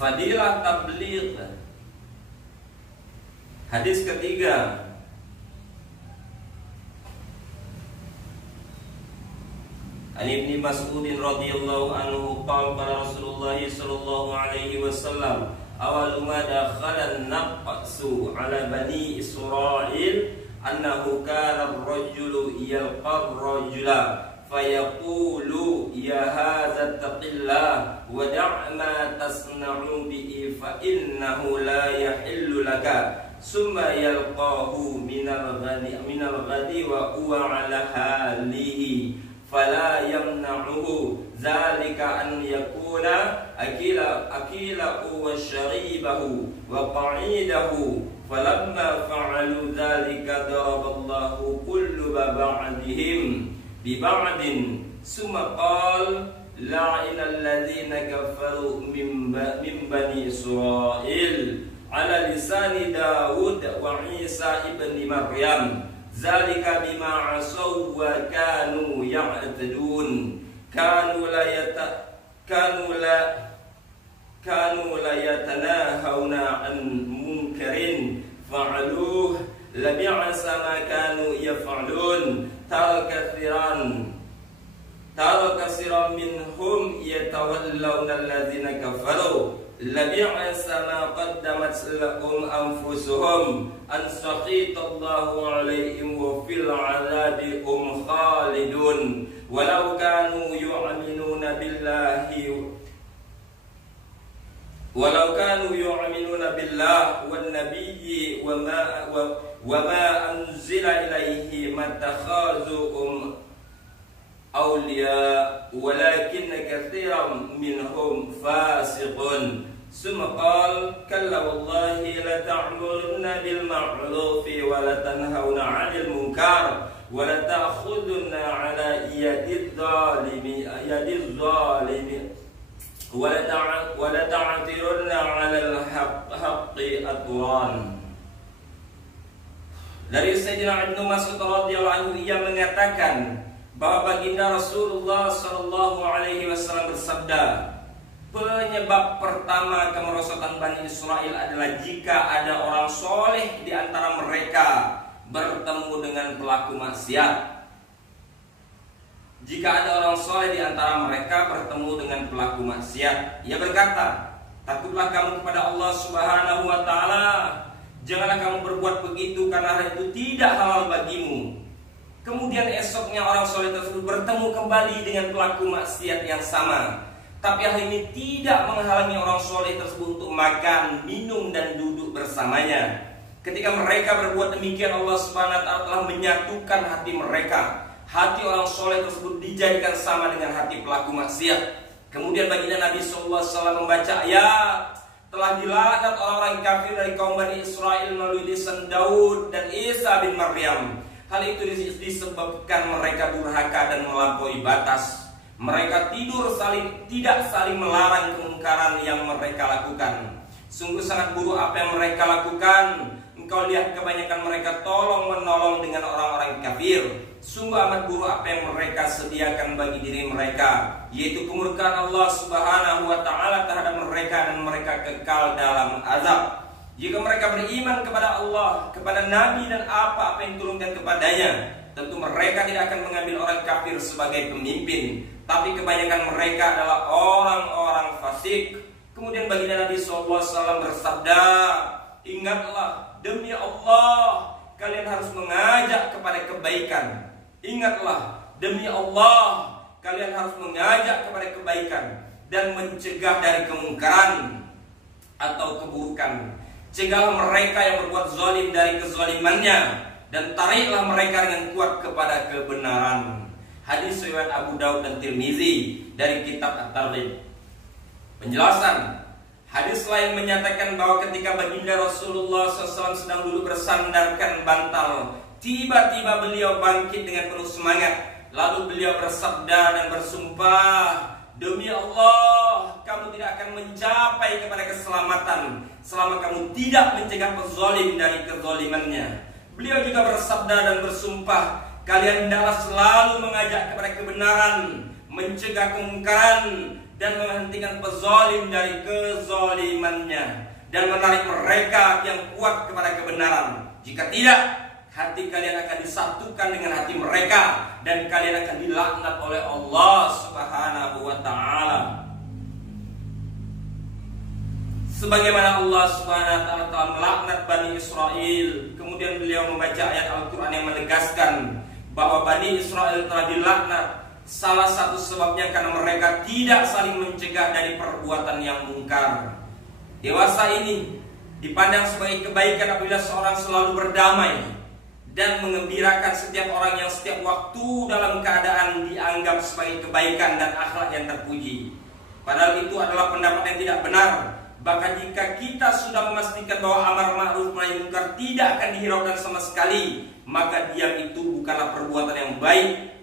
Fadilah tabligh. Hadis ketiga, An Ibnu Mas'ud radhiyallahu anhu qala Rasulullah sallallahu alaihi wasallam awal ma dakhala an-naqsu ala bani Israil annahu kana ar-rajulu yalqa ar-rajula fayaqulu ya hadza taqillah wa da' ma tasna'u bihi fa innahu la yahillu laka summa yalqahu minal ghadi wa huwa ala halihi fala yamna'uhu zalika an yakuna akila wa sharibahu wa qa'idahu falamma fa'alu zalika daraballahu quluba ba'dihim bi ba'din summa qala la'ina alladhina kafaru min bani Israil ala lisani Daud wa Isa ibn Maryam zalika bima asaw wa kanu ya'tadun kanu la yatanahawna an munkarin fa'aluh labi'asa ma kanu yaf'alun tara kasiran minhum yatawallawna alladhina kafaru labi'asa ma qaddamat lahum anfusuhum an sakhitallahu alaihim wa fil 'adzabi khalidun walau kanu yu'minuna billahi wan nabiyyi wa ma anzila ilaihi matakhazuhum awliya walakinna katsiran minhum fasiqun summa qala kalla wallahi la ta'muruna bil ma'rufi wa la tanhauna 'anil munkar wa la ta'khuduna 'ala yadiz zalimi wa la ta'tiruna 'alal haqqi atwan. Dari Sayyidina Ibnu Mas'ud radhiyallahu anhu, ia mengatakan bahwa baginda Rasulullah sallallahu alaihi wasallam bersabda, penyebab pertama kemerosotan Bani Israel adalah jika ada orang soleh di antara mereka bertemu dengan pelaku maksiat. Jika ada orang soleh di antara mereka bertemu dengan pelaku maksiat, ia berkata, takutlah kamu kepada Allah Subhanahu wa ta'ala, janganlah kamu berbuat begitu karena hal itu tidak halal bagimu. Kemudian esoknya orang soleh tersebut bertemu kembali dengan pelaku maksiat yang sama. Tapi hal ini tidak menghalangi orang soleh tersebut untuk makan, minum, dan duduk bersamanya. Ketika mereka berbuat demikian, Allah Subhanahu wa ta'ala telah menyatukan hati mereka. Hati orang soleh tersebut dijadikan sama dengan hati pelaku maksiat. Kemudian baginda Nabi SAW membaca ayat, telah dilaknat orang-orang kafir dari kaum Bani Israel melalui lisan Daud dan Isa bin Maryam. Hal itu disebabkan mereka durhaka dan melampaui batas. Mereka tidak saling melarang kemungkaran yang mereka lakukan. Sungguh sangat buruk apa yang mereka lakukan. Engkau lihat kebanyakan mereka tolong menolong dengan orang-orang kafir. Sungguh amat buruk apa yang mereka sediakan bagi diri mereka, yaitu kemurkaan Allah Subhanahu wa ta'ala terhadap mereka dan mereka kekal dalam azab. Jika mereka beriman kepada Allah, kepada Nabi dan apa-apa yang diturunkan kepadanya, tentu mereka tidak akan mengambil orang kafir sebagai pemimpin. Tapi kebanyakan mereka adalah orang-orang fasik. Kemudian baginda Nabi SAW bersabda, ingatlah, demi Allah, kalian harus mengajak kepada kebaikan. Ingatlah, demi Allah, kalian harus mengajak kepada kebaikan dan mencegah dari kemungkaran atau keburukan. Cegahlah mereka yang berbuat zalim dari kezalimannya dan tariklah mereka dengan kuat kepada kebenaran. Hadis riwayat Abu Daud dan Tirmizi dari kitab At-Targhib. Penjelasan. Hadis lain menyatakan bahwa ketika baginda Rasulullah SAW sedang duduk bersandarkan bantal, tiba-tiba beliau bangkit dengan penuh semangat. Lalu beliau bersabda dan bersumpah, demi Allah, kamu tidak akan mencapai kepada keselamatan selama kamu tidak mencegah pezalim dari kezalimannya. Beliau juga bersabda dan bersumpah, kalian hendaklah selalu mengajak kepada kebenaran, mencegah kemungkaran, dan menghentikan pezalim dari kezalimannya dan menarik mereka yang kuat kepada kebenaran. Jika tidak, hati kalian akan disatukan dengan hati mereka dan kalian akan dilaknat oleh Allah Subhanahu wa taala. Sebagaimana Allah Subhanahu wa taala telah melaknat Bani Israel, kemudian beliau membaca ayat Al-Qur'an yang menegaskan bahwa Bani Israel telah dilaknat. Salah satu sebabnya karena mereka tidak saling mencegah dari perbuatan yang mungkar. Dewasa ini dipandang sebagai kebaikan apabila seorang selalu berdamai dan mengembirakan setiap orang yang setiap waktu dalam keadaan dianggap sebagai kebaikan dan akhlak yang terpuji. Padahal itu adalah pendapat yang tidak benar. Bahkan jika kita sudah memastikan bahwa amar ma'ruf nahi munkar tidak akan dihiraukan sama sekali, maka diam itu bukanlah perbuatan yang baik.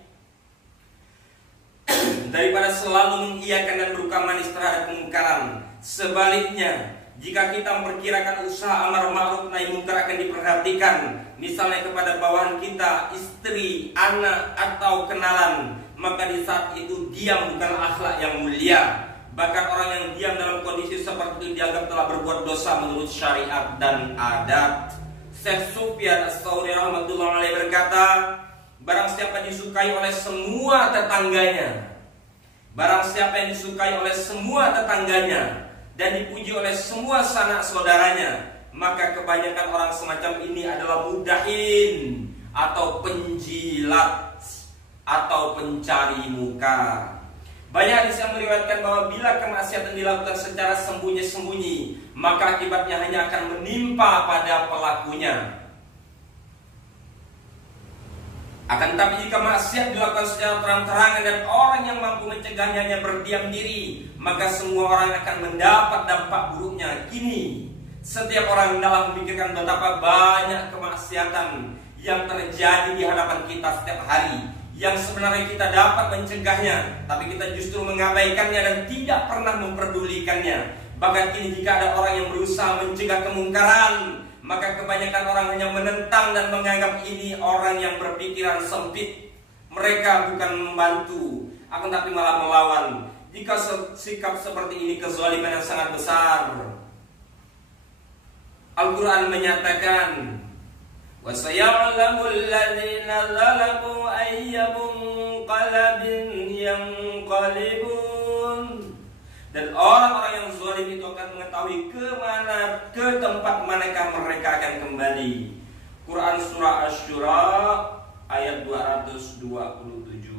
Daripada selalu mengiyakan dan berucap manis terhadap kemungkaran. Sebaliknya, jika kita memperkirakan usaha amar ma'ruf nahi munkar akan diperhatikan, misalnya kepada bawahan kita, istri, anak, atau kenalan, maka di saat itu diam bukanlah akhlak yang mulia. Bahkan orang yang diam dalam kondisi seperti itu dianggap telah berbuat dosa menurut syariat dan adat. Syekh Sufyan Ats-Tsauri rahimahullah alaihi berkata, barang siapa disukai oleh semua tetangganya, barang siapa yang disukai oleh semua tetangganya dan dipuji oleh semua sanak saudaranya, maka kebanyakan orang semacam ini adalah mudahin atau penjilat atau pencari muka. Banyak hadis yang meriwayatkan bahwa bila kemaksiatan dilakukan secara sembunyi-sembunyi, maka akibatnya hanya akan menimpa pada pelakunya. Akan tetapi jika maksiat dilakukan secara terang-terangan dan orang yang mampu mencegahnya hanya berdiam diri, maka semua orang akan mendapat dampak buruknya. Kini, setiap orang dalam memikirkan betapa banyak kemaksiatan yang terjadi di hadapan kita setiap hari, yang sebenarnya kita dapat mencegahnya, tapi kita justru mengabaikannya dan tidak pernah memperdulikannya. Bahkan kini jika ada orang yang berusaha mencegah kemungkaran, maka kebanyakan orang hanya menentang dan menganggap ini orang yang berpikiran sempit. Mereka bukan membantu, akan tapi malah melawan. Jika sikap seperti ini kezaliman yang sangat besar. Al-Quran menyatakan, وَسَيَعْلَمُ الَّذِينَ ظَلَمُوا أَيَّ مُنْقَلَبٍ يَنْقَلِبُونَ. Dan orang-orang yang zalim itu akan mengetahui ke tempat manakah mereka akan kembali. Quran surah Asy-Syura ayat 227.